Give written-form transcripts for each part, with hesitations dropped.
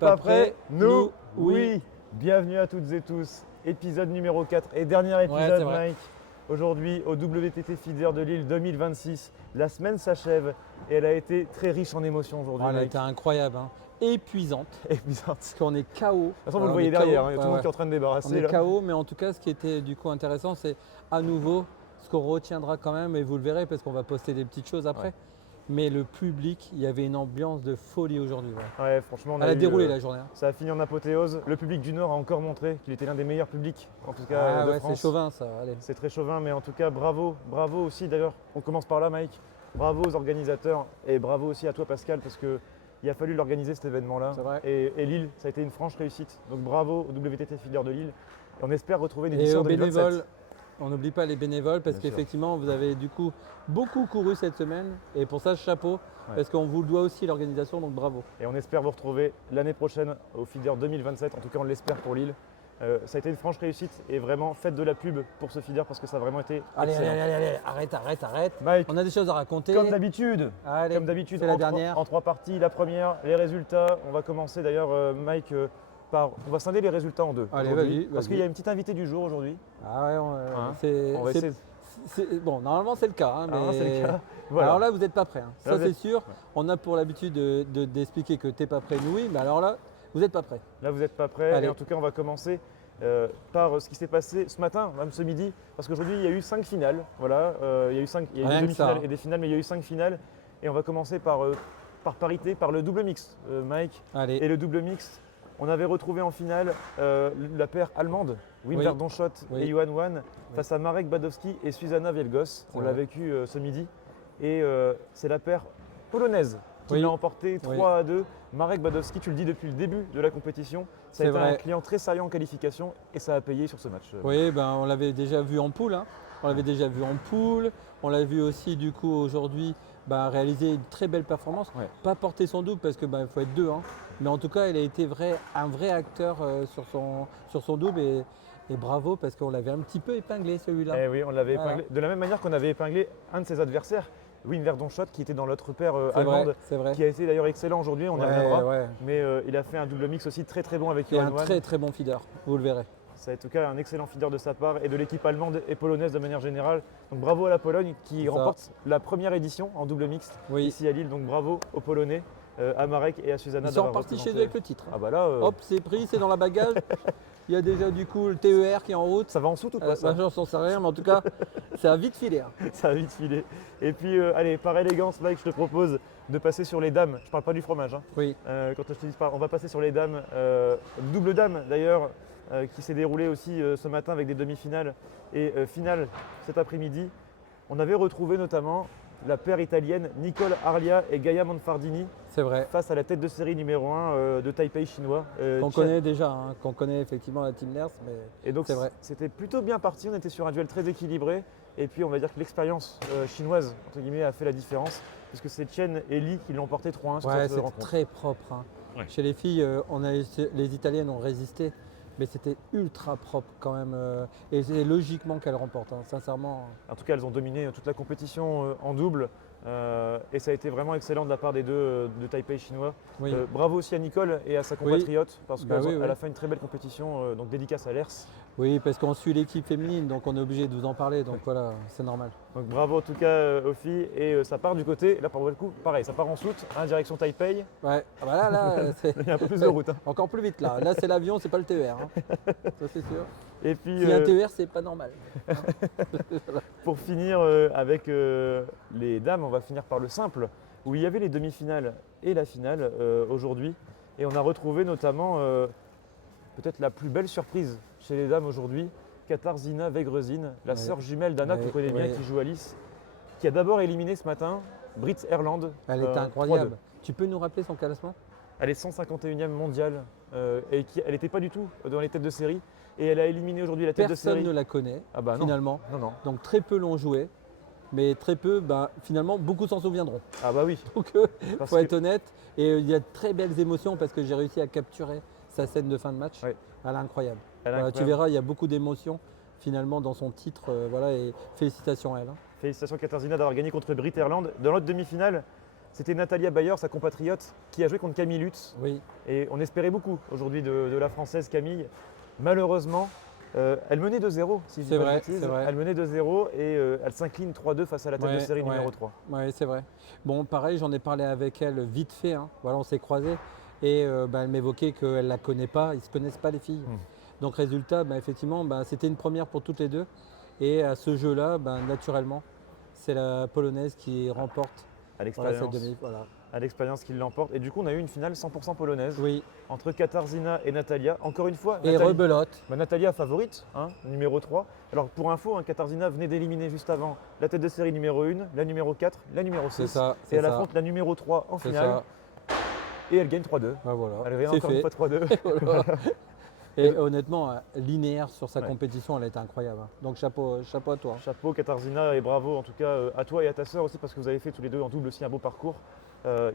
Pas prêt? Nous, oui. Bienvenue à toutes et tous. Épisode numéro 4 et dernier épisode, c'est vrai. Mike. Aujourd'hui, au WTT Feeder de Lille 2026. La semaine s'achève et elle a été très riche en émotions aujourd'hui, Elle a Mike. été incroyable, hein. Épuisante. Épuisante. Parce qu'on est KO. De toute façon, vous le voyez derrière, hein, il y a tout le monde qui est en train de On débarrasser. est Là. KO, mais en tout cas, ce qui était du coup intéressant, c'est à nouveau ce qu'on retiendra quand même, et vous le verrez parce qu'on va poster des petites choses après. Ouais. Mais le public, il y avait une ambiance de folie aujourd'hui. Ouais. Ouais, franchement, on Elle a eu, déroulé la journée, hein. Ça a fini en apothéose. Le public du Nord a encore montré qu'il était l'un des meilleurs publics, en tout cas de ouais, France. c'est chauvin ça. Allez. C'est très chauvin, mais en tout cas, bravo. Bravo aussi, d'ailleurs, on commence par là, Mike. Bravo aux organisateurs et bravo aussi à toi, Pascal, parce qu'il a fallu l'organiser cet événement-là. C'est vrai. Et Lille, ça a été une franche réussite. Donc bravo au WTT Feeder de Lille. Et on espère retrouver une Et édition aux 2027. bénévoles, on n'oublie pas les bénévoles parce Bien sûr. qu'effectivement, vous avez du coup beaucoup couru cette semaine. Et pour ça, chapeau, parce qu'on vous le doit aussi l'organisation, donc bravo. Et on espère vous retrouver l'année prochaine au Feeder 2027. En tout cas, on l'espère pour Lille. Ça a été une franche réussite et vraiment faites de la pub pour ce Feeder parce que ça a vraiment été Allez, excellent. arrête. Mike, On a des choses à raconter. comme d'habitude, Allez, c'est la dernière. en trois parties. La première, les résultats. On va commencer d'ailleurs, Mike, on va scinder les résultats en deux. Allez, aujourd'hui, vas-y, Parce vas-y. qu'il y a une petite invitée du jour aujourd'hui. Ah ouais, Hein, c'est, on va essayer. bon, normalement c'est le cas. Hein, Alors là, mais- c'est le cas. Voilà. Alors là, vous n'êtes pas prêts. Hein. Là, Ça, vous c'est êtes- sûr. On a pour l'habitude d'expliquer que tu n'es pas prêt, nous oui, mais alors là, vous n'êtes pas prêts. Là, vous n'êtes pas prêts. Allez. Et en tout cas, on va commencer par ce qui s'est passé ce matin, même ce midi. Parce qu'aujourd'hui, il y a eu 5 finales. Voilà, il y a eu, il y a eu Rien des que ça, demi-finales hein. et des finales, mais il y a eu 5 finales. Et on va commencer par parité, par le double mixte, Mike. Allez, Et le double mixte, on avait retrouvé en finale la paire allemande, Wim Oui. Verdonschot Oui. et Johan Wan, face à Marek Badowski et Susanna Wielgos. On l'a vrai. vécu ce midi. Et c'est la paire polonaise qui Oui. l'a emporté 3-2. Marek Badowski, tu le dis depuis le début de la compétition, ça a C'est été vrai. un client très sérieux en qualification et ça a payé sur ce match. oui, ben, on l'avait déjà vu en poule. Hein. On l'avait déjà vu en poule. On l'a vu aussi du coup aujourd'hui réaliser une très belle performance. Ouais. Pas porter son double parce qu'il faut être deux. Hein. Mais en tout cas, il a été un vrai acteur sur son double et bravo parce qu'on l'avait un petit peu épinglé celui-là. Eh oui, on l'avait Voilà. épinglé. De la même manière qu'on avait épinglé un de ses adversaires, Wim Verdonschot, qui était dans l'autre paire C'est allemande, vrai, c'est vrai. qui a été d'ailleurs excellent aujourd'hui, on y Ouais, reviendra. ouais. Mais il a fait un double mix aussi très très bon avec Il est Johan un Wan. très très bon feeder, vous le verrez. Ça a été en tout cas un excellent feeder de sa part et de l'équipe allemande et polonaise de manière générale. Donc bravo à la Pologne qui C'est ça. remporte la première édition en double mixte Oui. ici à Lille. Donc bravo aux Polonais, à Marek et à Susanna. Ils sont d'avoir repartis chez eux représenté. avec le titre. Ah bah là, Hop, c'est pris, c'est dans la bagage. Il y a déjà du coup le TER qui est en route. ça va en soute ou pas ça J'en sais rien, mais en tout cas, ça a vite filé. Hein. Ça a vite filé. Et puis allez, par élégance, Mike, je te propose de passer sur les dames. Je parle pas du fromage. Hein. Oui, Quand je te dis pas, on va passer sur les dames. Double dame d'ailleurs, qui s'est déroulée aussi ce matin avec des demi-finales et finale cet après-midi. On avait retrouvé notamment la paire italienne Nicole Arlia et Gaia Monfardini c'est vrai. face à la tête de série numéro 1 de Taipei chinois. Qu'on Chen. connaît déjà, hein, qu'on connaît effectivement la Team Ners, mais Et donc c'est vrai. c'était plutôt bien parti, on était sur un duel très équilibré. Et puis on va dire que l'expérience chinoise entre guillemets, a fait la différence, puisque c'est Chen et Li qui l'ont emporté 3-1 sur Ouais, cette c'était rencontre. très propre. Hein. Ouais. Chez les filles, les Italiennes ont résisté, mais c'était ultra propre quand même. Et c'est logiquement qu'elles remportent, hein, sincèrement. En tout cas, elles ont dominé toute la compétition en double. Et ça a été vraiment excellent de la part des deux de Taipei chinois. Oui. Bravo aussi à Nicole et à sa compatriote parce Bah qu'elle oui. a fait une très belle compétition, donc dédicace à l'ERS. Oui, parce qu'on suit l'équipe féminine, donc on est obligé de vous en parler, donc voilà, c'est normal. Donc bravo en tout cas aux filles. Et ça part du côté, là pour le coup, pareil, ça part en soute, direction Taipei. Ouais, voilà, là, c'est Il y a un peu plus de route. Hein. encore plus vite là. Là, c'est l'avion, c'est pas le TER. Hein. Ça, c'est sûr. Et puis Si un TER, c'est pas normal. pour finir avec les dames, on va finir par le simple, où il y avait les demi-finales et la finale aujourd'hui. Et on a retrouvé notamment peut-être la plus belle surprise chez les dames aujourd'hui, Katarzyna Wegresin, la Ouais. sœur jumelle d'Anna que tu Ouais, connais bien, ouais. qui joue à Nice, qui a d'abord éliminé ce matin Britt Erland. Elle était 3-2. incroyable. Tu peux nous rappeler son classement? Elle est 151e mondiale et elle n'était pas du tout dans les têtes de série. Et elle a éliminé aujourd'hui la tête de Personne série. ne la connaît, Ah bah non. finalement. Non, non. Donc très peu l'ont joué, mais très peu, finalement, beaucoup s'en souviendront. Ah bah oui. Donc, Parce faut que- être honnête. Et il y a de très belles émotions parce que j'ai réussi à capturer sa scène de fin de match. Ouais. Elle est incroyable. Elle est Voilà, tu incroyable. verras, il y a beaucoup d'émotions finalement dans son titre. Voilà, et félicitations à elle. Hein. Félicitations Katarzyna d'avoir gagné contre Britt Erland. Dans l'autre demi-finale, c'était Natalia Bayer, sa compatriote, qui a joué contre Camille Lutz. Oui, Et on espérait beaucoup aujourd'hui de la Française Camille. Malheureusement, elle menait 2-0, si je dis C'est pas de vrai, bêtises. c'est vrai. Elle menait 2-0 et elle s'incline 3-2 face à la tête de Ouais, série ouais. numéro 3. ouais, c'est vrai. Bon, pareil, j'en ai parlé avec elle vite fait. Hein. Voilà, on s'est croisés et elle m'évoquait qu'elle ne la connaît pas, ils ne se connaissent pas les filles. Donc résultat, effectivement, c'était une première pour toutes les deux. Et à ce jeu-là, naturellement, c'est la Polonaise qui remporte À cette l'expérience. demi. Voilà. À l'expérience qui l'emporte. Et du coup, on a eu une finale 100% polonaise Oui, entre Katarzyna et Natalia. Encore une fois, et rebelote. Natalia favorite, hein, numéro 3. Alors pour info, Katarzyna venait d'éliminer juste avant la tête de série numéro 1, la numéro 4, la numéro 6. C'est ça, Et c'est elle ça. affronte la numéro 3 en C'est finale. ça. Et elle gagne 3-2. Voilà. Elle revient C'est encore une fait. fois 3-2. Voilà. Et honnêtement, linéaire sur sa Ouais. compétition, elle a été incroyable. Hein. Donc chapeau à toi. Chapeau Katarzyna et bravo en tout cas à toi et à ta sœur aussi parce que vous avez fait tous les deux en double aussi un beau parcours.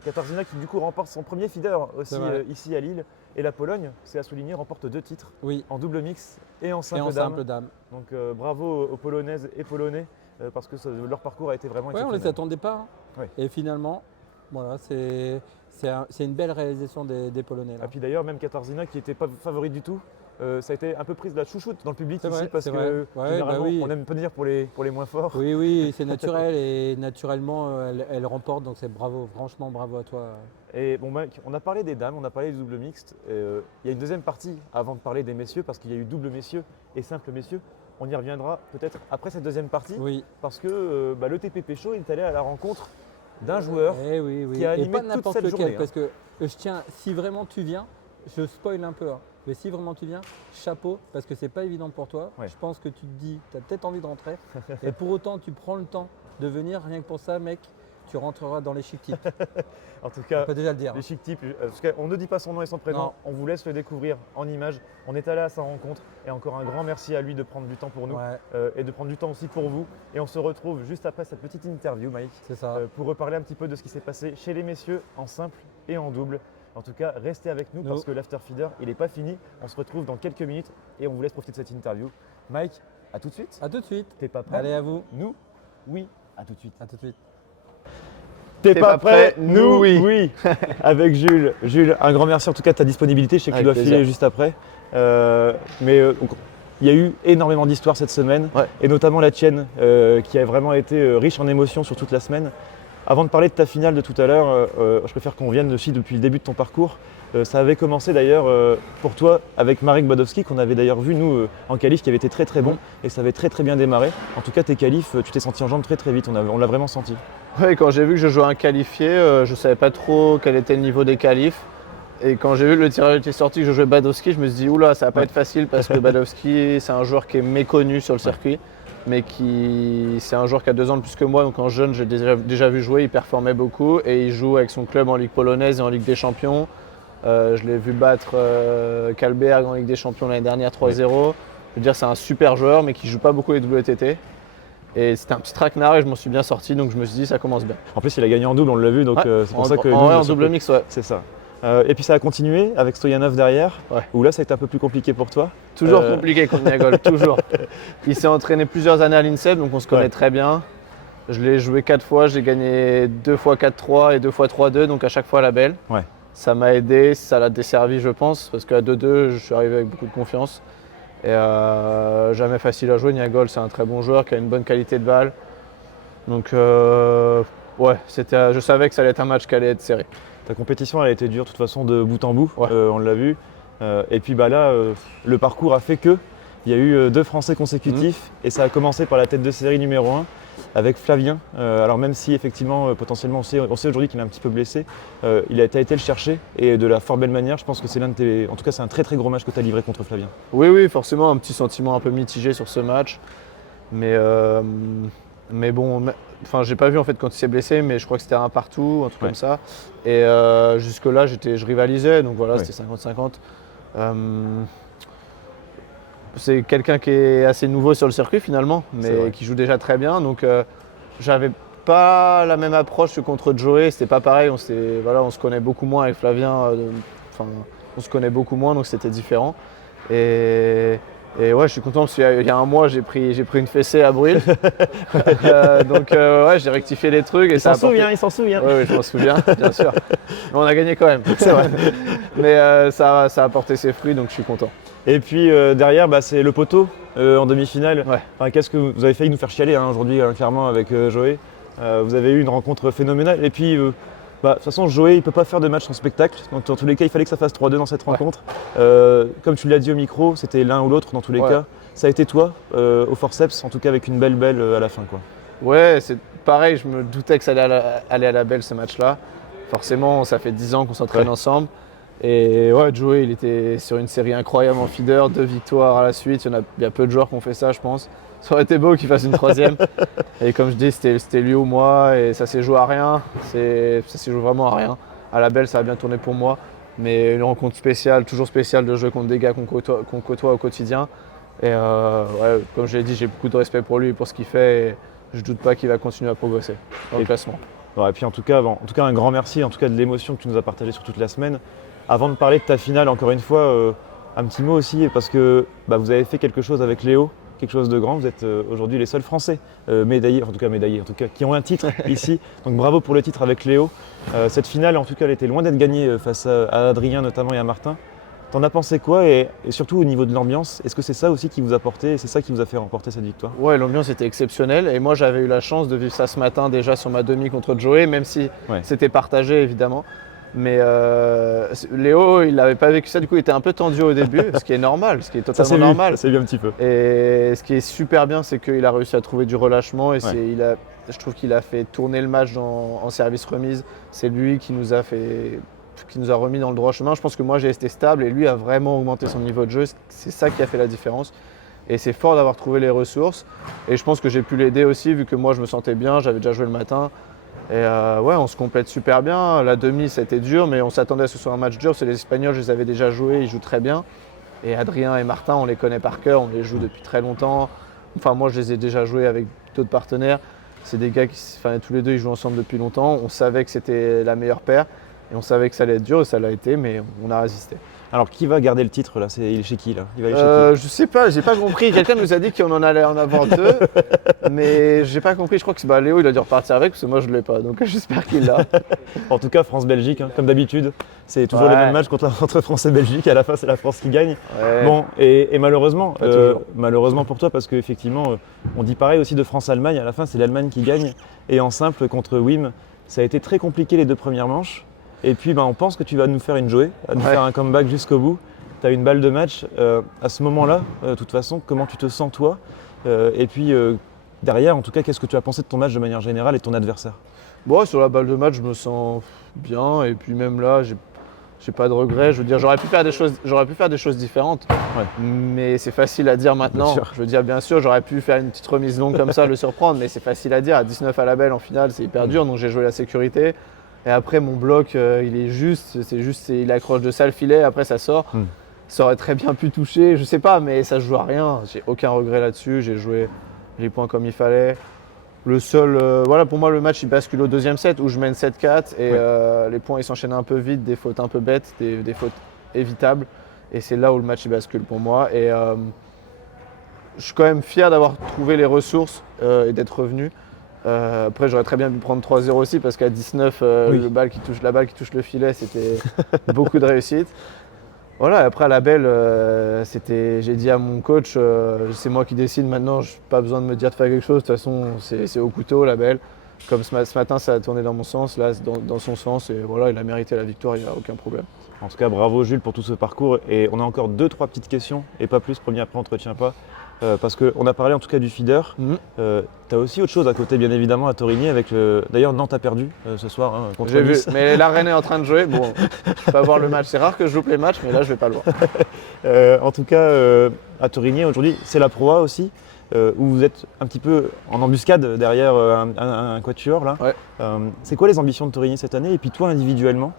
Katarzyna qui du coup remporte son premier feeder aussi C'est vrai. ici à Lille. Et la Pologne, c'est à souligner, remporte 2 titres Oui, en double mix et en et simple en dame. simple dame. Donc bravo aux Polonaises et Polonais parce que leur parcours a été vraiment Ouais, on ne les exceptionnel. attendait pas. Hein. Ouais. Et finalement, voilà, c'est une belle réalisation des Polonais. Là. Et puis d'ailleurs, même Katarzyna qui n'était pas favorite du tout, ça a été un peu prise de la chouchoute dans le public C'est ici vrai, parce c'est que vrai. Ouais, généralement oui. on aime pas dire pour les moins forts. Oui, oui, c'est naturel et naturellement, elle remporte. Donc c'est bravo, franchement, bravo à toi. Et bon Mike, on a parlé des dames, on a parlé du double mixte. Il y a une deuxième partie avant de parler des messieurs parce qu'il y a eu double messieurs et simple messieurs. On y reviendra peut-être après cette deuxième partie Oui. parce que le TPP Show est allé à la rencontre d'un joueur. Eh oui, oui. qui a Et animé pas toute n'importe cette lequel, journée, hein. parce que je tiens, si vraiment tu viens, je spoil un peu, hein, mais si vraiment tu viens, chapeau, parce que c'est pas évident pour toi. Ouais. Je pense que tu te dis, tu as peut-être envie de rentrer, et pour autant tu prends le temps de venir, rien que pour ça, mec, tu rentreras dans les chic types. En tout On cas, peut déjà le dire. les chic types, parce qu'on ne dit pas son nom et son prénom, Non. on vous laisse le découvrir en images. On est allé à sa rencontre et encore un grand merci à lui de prendre du temps pour nous Ouais, et de prendre du temps aussi pour vous. Et on se retrouve juste après cette petite interview, Mike, c'est ça. pour reparler un petit peu de ce qui s'est passé chez les messieurs en simple et en double. En tout cas, restez avec nous parce que l'afterfeeder, il n'est pas fini. On se retrouve dans quelques minutes et on vous laisse profiter de cette interview. Mike, à tout de suite. À tout de suite. T'es pas prêt? Allez, à vous. Nous? Oui. À tout de suite. À tout de suite. T'es pas prêt? Nous, oui. Avec Jules. Jules, un grand merci en tout cas de ta disponibilité. Je sais que tu Avec dois plaisir. filer juste après. Donc, il y a eu énormément d'histoires cette semaine, Ouais. et notamment la tienne, qui a vraiment été riche en émotions sur toute la semaine. Avant de parler de ta finale de tout à l'heure, je préfère qu'on vienne aussi depuis le début de ton parcours. Ça avait commencé d'ailleurs pour toi avec Marek Badowski, qu'on avait d'ailleurs vu nous en qualif, qui avait été très très bon, et ça avait très très bien démarré. En tout cas, tes qualifs, tu t'es senti en jambes très très vite, on l'a vraiment senti. Ouais, quand j'ai vu que je jouais un qualifié, je ne savais pas trop quel était le niveau des qualifs. Et quand j'ai vu que le tirage était sorti, que je jouais Badowski, je me suis dit oula, ça va pas être facile parce que Badowski, c'est un joueur qui est méconnu sur le circuit, mais c'est un joueur qui a 2 ans de plus que moi. Donc en jeune, j'ai déjà vu jouer, il performait beaucoup et il joue avec son club en Ligue polonaise et en Ligue des Champions. Je l'ai vu battre Kalberg en Ligue des Champions l'année dernière 3-0. Je veux dire, c'est un super joueur, mais qui joue pas beaucoup les WTT. Et c'était un petit traquenard et je m'en suis bien sorti, donc je me suis dit ça commence bien. En plus, il a gagné en double, on l'a vu, donc Ouais. c'est pour ça que. En nous, double mix, ouais. C'est ça. Et puis ça a continué avec Stoyanov derrière, Ouais. où là ça a été un peu plus compliqué pour toi. Toujours compliqué contre Niagol, toujours. Il s'est entraîné plusieurs années à l'INSEP, donc on se connaît très bien. Je l'ai joué 4 fois, j'ai gagné 2 fois 4-3 et 2 fois 3-2, donc à chaque fois la belle. Ouais. Ça m'a aidé, ça l'a desservi je pense, parce qu'à 2-2, je suis arrivé avec beaucoup de confiance. Et jamais facile à jouer, Niagol c'est un très bon joueur qui a une bonne qualité de balle. Donc ouais, je savais que ça allait être un match qui allait être serré. Ta compétition elle a été dure de toute façon de bout en bout, Ouais. on l'a vu. Et puis là, le parcours a fait que il y a eu 2 Français consécutifs et ça a commencé par la tête de série numéro 1 avec Flavien. Alors même si effectivement potentiellement on sait aujourd'hui qu'il est un petit peu blessé, il a été le chercher et de la fort belle manière. Je pense que c'est l'un de tes. En tout cas c'est un très très gros match que tu as livré contre Flavien. Oui, forcément un petit sentiment un peu mitigé sur ce match. Mais bon, enfin j'ai pas vu en fait quand il s'est blessé, mais je crois que c'était un partout, un truc comme ça. Et jusque-là je rivalisais, donc voilà, c'était 50-50. C'est quelqu'un qui est assez nouveau sur le circuit finalement, mais qui joue déjà très bien. Donc j'avais pas la même approche que contre Joey, c'était pas pareil. On se connaît beaucoup moins avec Flavien, on se connaît beaucoup moins, donc c'était différent. Et Et ouais, je suis content parce qu'il y a un mois, j'ai pris une fessée à Brûle. Donc ouais, j'ai rectifié les trucs. Et Il s'en souvient, il s'en souvient. Oui, je m'en souviens, bien sûr. Mais on a gagné quand même. C'est vrai. Mais ça a porté ses fruits, donc je suis content. Et puis derrière, c'est le poteau en demi-finale. Ouais. Enfin, qu'est-ce que vous avez failli nous faire chialer aujourd'hui, clairement, avec Joey. Vous avez eu une rencontre phénoménale. Et puis, de toute façon, Joey, il ne peut pas faire de match sans spectacle. Donc, dans tous les cas, il fallait que ça fasse 3-2 dans cette rencontre. Comme tu l'as dit au micro, c'était l'un ou l'autre dans tous les cas. Ça a été toi, au forceps, en tout cas avec une belle à la fin, quoi. Ouais, c'est pareil, je me doutais que ça allait aller à la belle ce match-là. Forcément, ça fait 10 ans qu'on s'entraîne ensemble. Et ouais, Joey, il était sur une série incroyable en feeder, 2 victoires à la suite. Il y a peu de joueurs qui ont fait ça, je pense. Ça aurait été beau qu'il fasse une 3e. Et comme je dis, c'était lui ou moi, et ça s'est joué à rien. Ça s'est joué vraiment à rien. À la belle, ça a bien tourné pour moi. Mais une rencontre spéciale, toujours spéciale de jouer contre des gars qu'on côtoie au quotidien. Et ouais, comme je l'ai dit, j'ai beaucoup de respect pour lui et pour ce qu'il fait. Et je ne doute pas qu'il va continuer à progresser dans le classement. Ouais, et puis en tout cas, un grand merci en tout cas de l'émotion que tu nous as partagée sur toute la semaine. Avant de parler de ta finale, encore une fois, un petit mot aussi, parce que vous avez fait quelque chose avec Léo, quelque chose de grand. Vous êtes aujourd'hui les seuls Français médaillés, qui ont un titre ici. Donc bravo pour le titre avec Léo. Cette finale, en tout cas, elle était loin d'être gagnée face à Adrien notamment et à Martin. T'en as pensé quoi et surtout au niveau de l'ambiance, est-ce que c'est ça aussi qui vous a porté, c'est ça qui vous a fait remporter cette victoire? Ouais, l'ambiance était exceptionnelle et moi j'avais eu la chance de vivre ça ce matin déjà sur ma demi contre Joey, même si c'était partagé évidemment. Mais Léo, il n'avait pas vécu ça, du coup il était un peu tendu au début, ce qui est normal, ce qui est totalement normal. Ça s'est vu un petit peu. Et ce qui est super bien, c'est qu'il a réussi à trouver du relâchement et je trouve qu'il a fait tourner le match en service remise. C'est lui qui nous a remis dans le droit chemin. Je pense que moi j'ai été stable et lui a vraiment augmenté son niveau de jeu. C'est ça qui a fait la différence. Et c'est fort d'avoir trouvé les ressources. Et je pense que j'ai pu l'aider aussi vu que moi je me sentais bien, j'avais déjà joué le matin. Et ouais, on se complète super bien. La demi c'était dur, mais on s'attendait à ce que ce soit un match dur parce que les Espagnols, je les avais déjà joués, ils jouent très bien. Et Adrien et Martin, on les connaît par cœur, on les joue depuis très longtemps. Enfin moi je les ai déjà joués avec d'autres partenaires. C'est des gars tous les deux ils jouent ensemble depuis longtemps. On savait que c'était la meilleure paire. Et on savait que ça allait être dur et ça l'a été, mais on a résisté. Alors qui va garder le titre là? Il est chez qui là? Il va aller chez qui? Je sais pas, j'ai pas compris. Quelqu'un nous a dit qu'on en allait en avoir 2, mais j'ai pas compris. Je crois que Léo il a dû repartir avec parce que moi je l'ai pas, donc j'espère qu'il l'a. En tout cas, France-Belgique, comme d'habitude, c'est toujours le même match entre France et Belgique. À la fin, c'est la France qui gagne. Ouais. Bon, et malheureusement pour toi, parce qu'effectivement, on dit pareil aussi de France-Allemagne. À la fin, c'est l'Allemagne qui gagne. Et en simple contre Wim, ça a été très compliqué les 2 premières manches. Et puis on pense que tu vas nous faire une Joey, nous faire un comeback jusqu'au bout. Tu as une balle de match. À ce moment-là, de toute façon, comment tu te sens toi? Et puis derrière, en tout cas, qu'est-ce que tu as pensé de ton match de manière générale et de ton adversaire? Bon, sur la balle de match, je me sens bien. Et puis même là, j'ai pas de regrets. Je veux dire, j'aurais pu faire des choses différentes. Ouais. Mais c'est facile à dire maintenant. Je veux dire, bien sûr, j'aurais pu faire une petite remise longue comme ça, le surprendre. Mais c'est facile à dire. À 19 à la belle en finale, c'est hyper dur. Donc j'ai joué la sécurité. Et après, mon bloc, il est juste, il accroche de ça le filet, après ça sort. Ça aurait très bien pu toucher, je sais pas, mais ça ne joue à rien. J'ai aucun regret là-dessus, j'ai joué les points comme il fallait. Le seul, pour moi, le match, il bascule au 2e set où je mène 7-4 et les points, ils s'enchaînent un peu vite, des fautes un peu bêtes, des fautes évitables. Et c'est là où le match, il bascule pour moi. Et je suis quand même fier d'avoir trouvé les ressources et d'être revenu. Après, j'aurais très bien pu prendre 3-0 aussi parce qu'à 19, la balle qui touche le filet, c'était beaucoup de réussite. Voilà, après à la belle, j'ai dit à mon coach, c'est moi qui décide maintenant, je n'ai pas besoin de me dire de faire quelque chose, de toute façon c'est au couteau la belle. Comme ce matin ça a tourné dans mon sens, là dans son sens, et voilà, il a mérité la victoire, il n'y a aucun problème. En tout cas, bravo Jules pour tout ce parcours. Et on a encore 2-3 petites questions, et pas plus, premier après on ne te retient pas. Parce qu'on a parlé en tout cas du feeder. Tu as aussi autre chose à côté, bien évidemment, à Torigny. D'ailleurs, Nantes a perdu ce soir contre J'ai Nice. vu, mais la Rennes est en train de jouer. Bon, je peux voir le match. C'est rare que je loupe les matchs, mais là, je ne vais pas le voir. En tout cas, à Torigny, aujourd'hui, c'est la Pro A aussi, où vous êtes un petit peu en embuscade derrière un quatuor. Là. Ouais. C'est quoi les ambitions de Torigny cette année? Et puis toi, individuellement,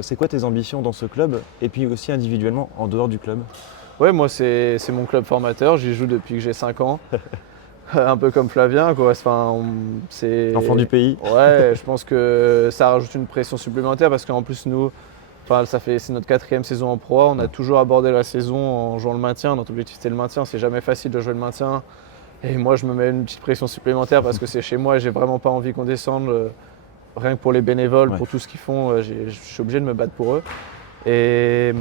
c'est quoi tes ambitions dans ce club? Et puis aussi individuellement, en dehors du club? Ouais, moi c'est mon club formateur, j'y joue depuis que j'ai 5 ans. Un peu comme Flavien, quoi. C'est l'enfant du pays. Ouais, je pense que ça rajoute une pression supplémentaire parce qu'en plus nous, Enfin, c'est notre 4e saison en Pro A. On a toujours abordé la saison en jouant le maintien. Notre objectif c'était le maintien. C'est jamais facile de jouer le maintien. Et moi, je me mets une petite pression supplémentaire parce que c'est chez moi et j'ai vraiment pas envie qu'on descende. Rien que pour les bénévoles, pour tout ce qu'ils font, je suis obligé de me battre pour eux. Et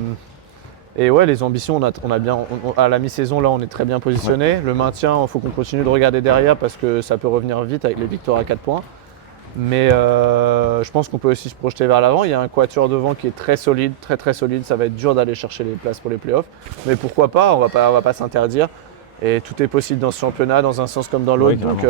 ouais, les ambitions, à la mi-saison, là, on est très bien positionné. Le maintien, il faut qu'on continue de regarder derrière parce que ça peut revenir vite avec les victoires à 4 points. Mais je pense qu'on peut aussi se projeter vers l'avant. Il y a un quatuor devant qui est très solide, très très solide. Ça va être dur d'aller chercher les places pour les playoffs. Mais pourquoi pas, on va pas s'interdire. Et tout est possible dans ce championnat, dans un sens comme dans l'autre. Donc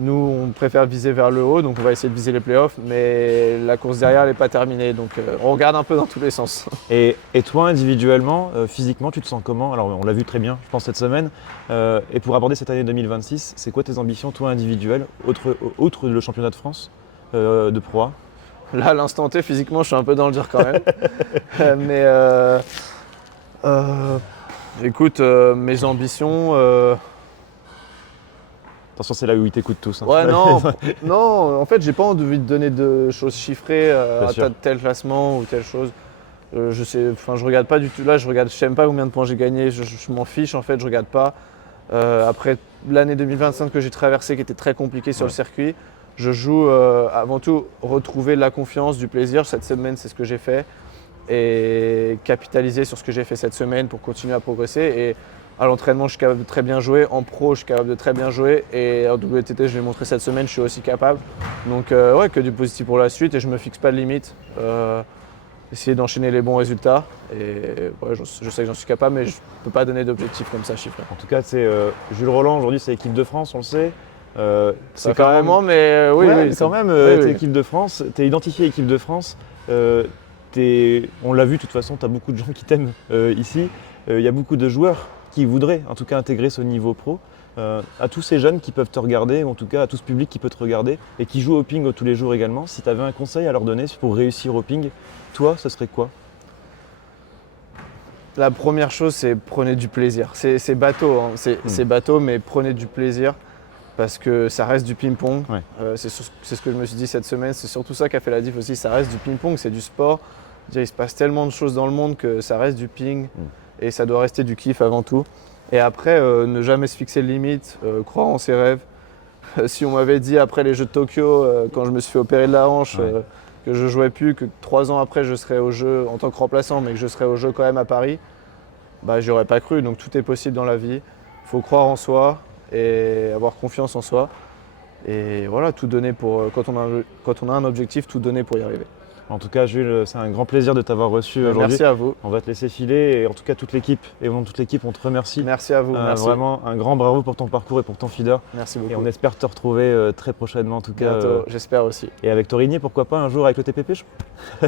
nous, on préfère viser vers le haut, donc on va essayer de viser les playoffs. Mais la course derrière, elle n'est pas terminée. Donc on regarde un peu dans tous les sens. Et toi, individuellement, physiquement, tu te sens comment? Alors, on l'a vu très bien, je pense, cette semaine. Et pour aborder cette année 2026, c'est quoi tes ambitions, toi, individuelles, outre le championnat de France de Pro A? Là, à l'instant T, physiquement, je suis un peu dans le dur quand même. Mais écoute, mes ambitions. Attention, c'est là où ils t'écoutent tous. Hein. Ouais, non, en fait, j'ai pas envie de donner de choses chiffrées à tel classement ou telle chose. Je regarde pas du tout. Là, je sais même pas combien de points j'ai gagné. Je m'en fiche en fait, je regarde pas. Après l'année 2025 que j'ai traversée, qui était très compliquée sur le circuit, je joue avant tout retrouver de la confiance, du plaisir. Cette semaine, c'est ce que j'ai fait et capitaliser sur ce que j'ai fait cette semaine pour continuer à progresser. Et à l'entraînement, je suis capable de très bien jouer. En pro, je suis capable de très bien jouer. Et en WTT, je l'ai montré cette semaine, je suis aussi capable. Donc, ouais, que du positif pour la suite. Et je ne me fixe pas de limite. Essayer d'enchaîner les bons résultats. Et ouais, je sais que j'en suis capable, mais je ne peux pas donner d'objectifs comme ça chiffrés. En tout cas, c'est Jules Roland, aujourd'hui, c'est l'équipe de France, on le sait. C'est carrément, mais oui, ouais, oui. Mais quand même, t'es équipe de France, t'es identifié équipe de France. On l'a vu, de toute façon, tu as beaucoup de gens qui t'aiment ici. Il y a beaucoup de joueurs qui voudraient en tout cas intégrer ce niveau pro. À tous ces jeunes qui peuvent te regarder, ou en tout cas à tout ce public qui peut te regarder et qui joue au ping tous les jours également, si tu avais un conseil à leur donner pour réussir au ping, toi, ce serait quoi? La première chose, c'est prenez du plaisir. C'est bateau, hein. C'est bateau, mais prenez du plaisir parce que ça reste du ping-pong. Ouais. C'est ce que je me suis dit cette semaine. C'est surtout ça qui a fait la diff aussi. Ça reste du ping-pong, c'est du sport. Il se passe tellement de choses dans le monde que ça reste du ping et ça doit rester du kiff avant tout. Et après, ne jamais se fixer de limite, croire en ses rêves. Si on m'avait dit après les Jeux de Tokyo, quand je me suis fait opérer de la hanche, que je jouais plus, que 3 ans après je serais au jeu en tant que remplaçant, mais que je serais au jeu quand même à Paris, bah j'y aurais pas cru. Donc tout est possible dans la vie. Il faut croire en soi et avoir confiance en soi. Et voilà, tout donner pour quand on a un objectif, tout donner pour y arriver. En tout cas, Jules, c'est un grand plaisir de t'avoir reçu aujourd'hui. Merci à vous. On va te laisser filer et en tout cas toute l'équipe, et au nom de toute l'équipe, on te remercie. Merci à vous. Merci. Vraiment un grand bravo pour ton parcours et pour ton feeder. Merci beaucoup. Et on espère te retrouver très prochainement en tout cas. Bientôt, j'espère aussi. Et avec Torigny, pourquoi pas un jour avec le TPP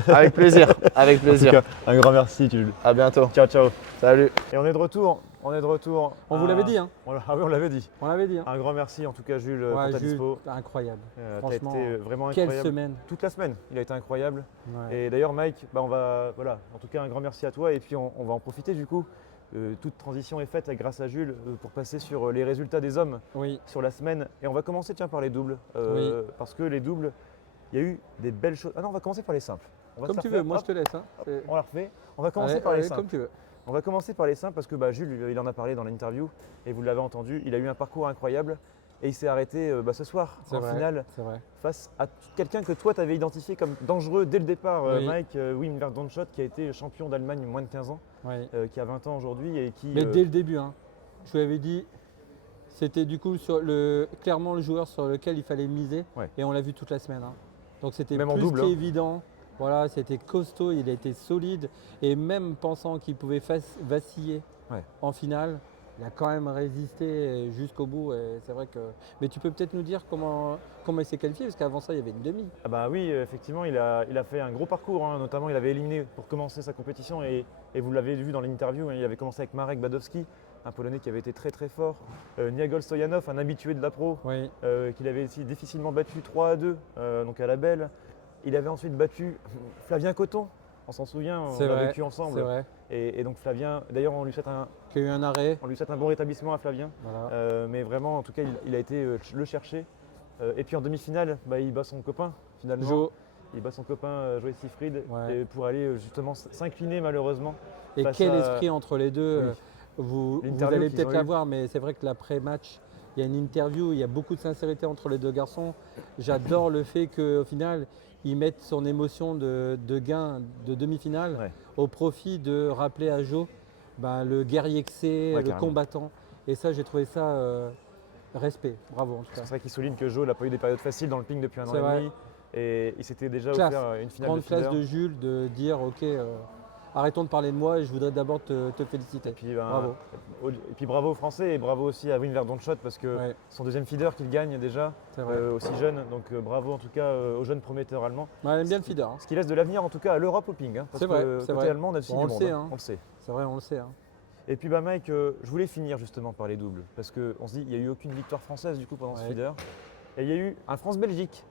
Avec plaisir, avec plaisir. En tout cas, un grand merci Jules. À bientôt. Ciao, ciao. Salut. Et on est de retour. On vous l'avait dit, hein. Ah oui, on l'avait dit. On l'avait dit. Hein. Un grand merci en tout cas Jules pour ta dispo. Incroyable. Franchement, t'as été vraiment quelle incroyable. semaine. Toute la semaine, il a été incroyable. Ouais. Et d'ailleurs Mike, en tout cas un grand merci à toi et puis on va en profiter du coup. Toute transition est faite grâce à Jules pour passer sur les résultats des hommes sur la semaine. Et on va commencer par les doubles. Parce que les doubles, il y a eu des belles choses. Ah non, on va commencer par les simples. Comme tu veux, moi je te laisse. Hein. On la refait. On va commencer par les simples. Comme tu veux. On va commencer par les simples parce que Jules, il en a parlé dans l'interview et vous l'avez entendu, il a eu un parcours incroyable et il s'est arrêté ce soir en finale face à quelqu'un que toi tu avais identifié comme dangereux dès le départ, Mike Wim Verdonschot qui a été champion d'Allemagne moins de 15 ans, qui a 20 ans aujourd'hui et qui… Mais dès le début, hein, je lui avais dit, c'était du coup clairement le joueur sur lequel il fallait miser et on l'a vu toute la semaine. Hein. Donc c'était plus qu'évident. Voilà, c'était costaud, il a été solide et même pensant qu'il pouvait vaciller en finale, il a quand même résisté jusqu'au bout. Et c'est vrai que… Mais tu peux peut-être nous dire comment il s'est qualifié parce qu'avant ça il y avait une demi. Ah bah oui, effectivement, il a fait un gros parcours. Hein. Notamment, il avait éliminé pour commencer sa compétition et vous l'avez vu dans l'interview. Hein, il avait commencé avec Marek Badowski, un Polonais qui avait été très très fort. Niagol Stoyanov, un habitué de la pro, qu'il avait aussi difficilement battu 3-2 donc à la belle. Il avait ensuite battu Flavien Coton, on s'en souvient, on l'a vécu ensemble. Vrai. Et donc Flavien, d'ailleurs on lui souhaite qui a eu un arrêt. On lui souhaite un bon rétablissement à Flavien. Voilà. Mais vraiment, en tout cas, il a été le chercher. Et puis en demi-finale, il bat son copain finalement. il bat son copain Joey Siegfried Ouais. et pour aller justement s'incliner malheureusement. Et face quel à- esprit entre les deux. Oui. Vous L'interview allez qu'ils peut-être ont la eue. voir, mais c'est vrai que l'après-match, il y a une interview, il y a beaucoup de sincérité entre les deux garçons. J'adore le fait qu'au final, ils mettent son émotion de gain de demi-finale Ouais. au profit de rappeler à Joe le guerrier que c'est, Ouais, le carrément. combattant. Et ça, j'ai trouvé ça respect. Bravo en tout C'est cas. vrai qu'il souligne que Joe n'a pas eu des périodes faciles dans le ping depuis un an C'est et vrai. demi. Et il s'était déjà Classe. offert une finale Grande de feeder. classe de Jules de dire ok, arrêtons de parler de moi et je voudrais d'abord te féliciter. Et puis, Bravo. Et puis bravo aux Français et bravo aussi à Win Verdonschot parce que Ouais. son deuxième feeder qu'il gagne déjà, C'est vrai. aussi jeune. Donc bravo en tout cas aux jeunes prometteurs allemands. Ouais, elle aime bien le feeder. Hein. Ce qui laisse de l'avenir en tout cas à l'Europe au ping. Parce C'est vrai, que c'est côté vrai. allemand, on a aussi Bon, du on le monde, sait, hein. hein. On le sait. C'est vrai, on le sait. Hein. Et puis Mike, je voulais finir justement par les doubles parce qu'on se dit il n'y a eu aucune victoire française du coup pendant ce Ouais. feeder. Et il y a eu un France-Belgique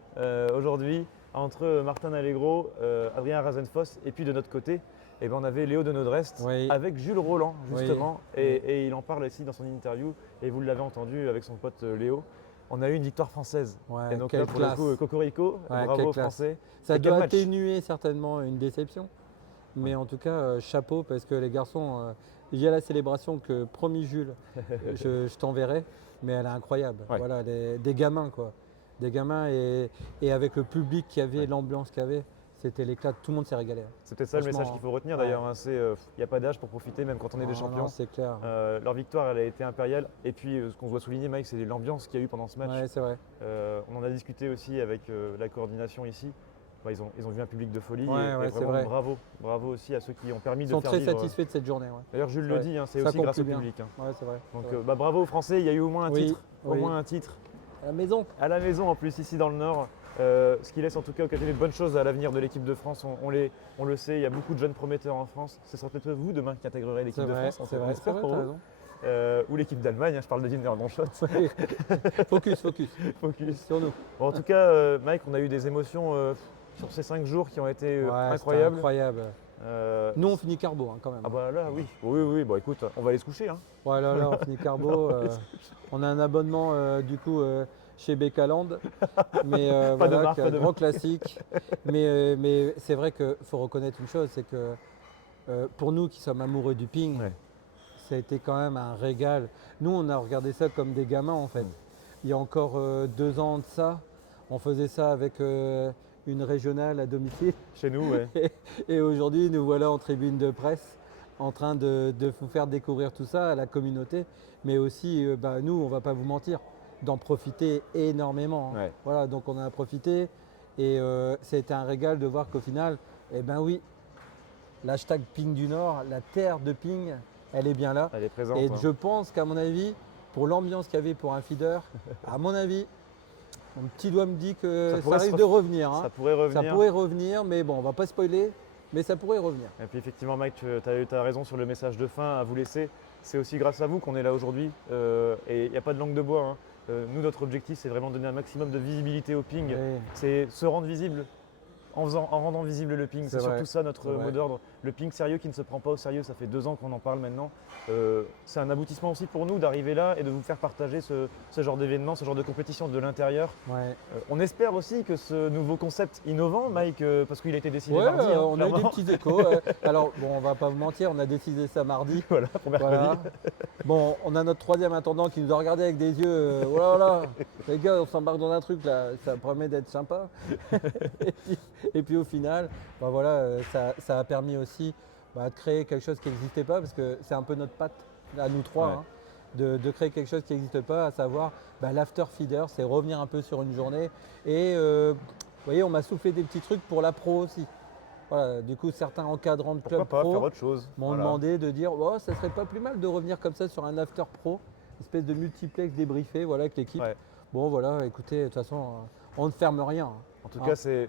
aujourd'hui entre Martin Allegro, Adrien Razenfoss et puis de notre côté, on avait Léo de Nodrest Oui. avec Jules Roland justement. Oui. Et il en parle ici dans son interview et vous l'avez entendu avec son pote Léo. On a eu une victoire française. Ouais, et donc quelle là pour classe. le coup, Cocorico, Ouais, bravo quelle aux classe. Français. Ça Et quel doit match. atténuer certainement une déception. Mais en tout cas, chapeau parce que les garçons, il y a la célébration que promis Jules, je t'enverrai, mais elle est incroyable. Ouais. Voilà, des gamins quoi. Des gamins et avec le public qu'il y avait, Ouais. l'ambiance qu'il y avait, c'était l'éclat, tout le monde s'est régalé. C'est peut-être ça le Franchement, message qu'il faut retenir ouais. d'ailleurs. hein, c'est il n'y a pas d'âge pour profiter même quand on est des Non, champions. non, c'est clair. Leur victoire, elle a été impériale. Et puis, ce qu'on doit souligner, Mike, c'est l'ambiance qu'il y a eu pendant ce match. Ouais, c'est vrai. On en a discuté aussi avec la coordination ici. Ils ont vu un public de folie. Ouais, et ouais, c'est vraiment, vrai. bravo aussi à ceux qui ont permis Ils de sont faire très vivre. satisfaits de cette journée. Ouais, D'ailleurs, Jules C'est le vrai. dit, c'est Ça aussi grâce au conclut bien. public. hein. ouais c'est vrai. Donc, c'est vrai. bravo aux Français. Il y a eu au moins un Oui, titre. Au oui. moins un titre. À la maison. À la maison, en plus, ici dans le Nord. Ce qui laisse en tout cas occasionner de bonnes choses à l'avenir de l'équipe de France. On le sait, il y a beaucoup de jeunes prometteurs en France. Ce sera peut-être vous demain qui intégrerez l'équipe C'est de vrai, France. c'est On vrai, c'est espère vrai, pour t'as vous. raison. Ou l'équipe d'Allemagne, je parle de Wiener Donschot. Focus. Focus. Sur nous. Bon, en tout cas, Mike, on a eu des émotions sur ces 5 jours qui ont été Ouais, c'était incroyables. incroyable. Euh, Nous, on finit carbo hein, quand même. Ah bah là, oui. Oui. Bon, écoute, on va aller se coucher. Hein. Ouais, là, on finit carbo. On a un abonnement du coup chez Beckaland, mais Pas de voilà, marque, qui est pas un de grand marque. classique. Mais c'est vrai qu'il faut reconnaître une chose, c'est que pour nous qui sommes amoureux du ping, Ouais. ça a été quand même un régal. Nous, on a regardé ça comme des gamins en fait. Il y a encore 2 ans de ça, on faisait ça avec une régionale à domicile. Chez nous, ouais. Et aujourd'hui, nous voilà en tribune de presse en train de vous faire découvrir tout ça à la communauté, mais aussi, nous, on va pas vous mentir, d'en profiter énormément. hein. Ouais. Voilà, donc on en a profité et ça a été un régal de voir qu'au final, oui, l'hashtag Ping du Nord, la terre de Ping, elle est bien là. Elle est présente. Et hein. je pense qu'à mon avis, pour l'ambiance qu'il y avait pour un feeder, à mon avis, mon petit doigt me dit que Ça ça, pourrait se risque de revenir. hein. Ça pourrait revenir. Ça pourrait revenir, mais bon, on va pas spoiler, mais ça pourrait revenir. Et puis effectivement, Mike, tu as raison sur le message de fin à vous laisser. C'est aussi grâce à vous qu'on est là aujourd'hui. Et il n'y a pas de langue de bois. hein. Nous, notre objectif, c'est vraiment de donner un maximum de visibilité au ping. Ouais. C'est se rendre visible en rendant visible le ping. C'est C'est vrai. surtout ça notre C'est vrai. mot d'ordre. Le ping sérieux qui ne se prend pas au sérieux, ça fait 2 ans qu'on en parle maintenant. C'est un aboutissement aussi pour nous d'arriver là et de vous faire partager ce genre d'événement, ce genre de compétition de l'intérieur. Ouais. On espère aussi que ce nouveau concept innovant, Mike, parce qu'il a été décidé Ouais, mardi. hein, on a eu des clairement. petits échos. Alors, bon, on va pas vous mentir, on a décidé ça mardi. Voilà, pour mercredi. Voilà. Bon, on a notre troisième intendant qui nous a regardé avec des yeux. Oh là là, les gars, on s'embarque dans un truc là, ça promet d'être sympa. et puis au final, ça a permis aussi de créer quelque chose qui n'existait pas, parce que c'est un peu notre patte à nous trois, Ouais. hein, de créer quelque chose qui n'existe pas, à savoir l'after feeder, c'est revenir un peu sur une journée. Et vous voyez, on m'a soufflé des petits trucs pour la pro aussi. Voilà, du coup, certains encadrants de Pourquoi club pas pro faire autre chose. m'ont Voilà. demandé de dire oh, ça serait pas plus mal de revenir comme ça sur un after pro, espèce de multiplex débriefé avec l'équipe. Ouais. Bon voilà, écoutez, de toute façon, on ne ferme rien. En tout Ah. cas, ce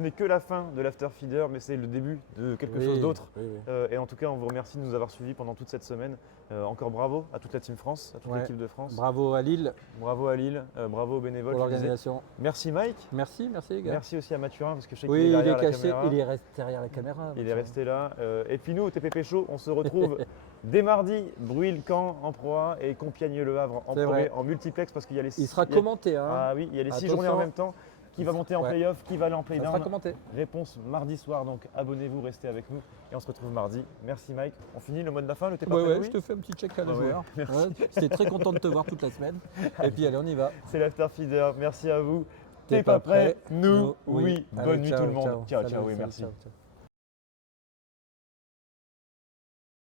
n'est que la fin de l'after feeder, mais c'est le début de quelque chose d'autre. Oui. Et en tout cas, on vous remercie de nous avoir suivis pendant toute cette semaine. Encore bravo à toute la Team France, à toute Ouais. l'équipe de France. Bravo à Lille Bravo à Lille, bravo aux bénévoles. pour je disais. l'organisation. Merci Mike. Merci les gars. Merci aussi à Mathurin, parce que je sais Oui, qu'il est il derrière est la caché, caméra. il est resté derrière la caméra. Il est resté là. Et puis nous, au TPP Show, on se retrouve dès mardi, Bruy-le-Camp en Pro A et Compiègne-le Havre en C'est Pro B vrai. en multiplex, parce qu'il y a les Il sera il y a- commenté. Hein. Ah oui, il y a les 6 Attention. journées en même temps Qui va monter en Ouais. play-off, qui va aller en Ça sera play-down. commenté. Réponse mardi soir, donc abonnez-vous, restez avec nous et on se retrouve mardi. Merci Mike. On finit le mot de la fin, le t'es pas Ouais, prêt, ouais, Louis je te fais un petit check à la Ouais, joueur. merci. Ouais, J'étais très content de te voir toute la semaine. Et puis allez, on y va. C'est l'Afterfeeder, merci à vous. T'es T'es pas pas prêt prêt Nous, oui. Allez, Bonne nuit ciao, tout le monde. Ciao, Salut, ciao, oui, salut, merci. ciao, ciao.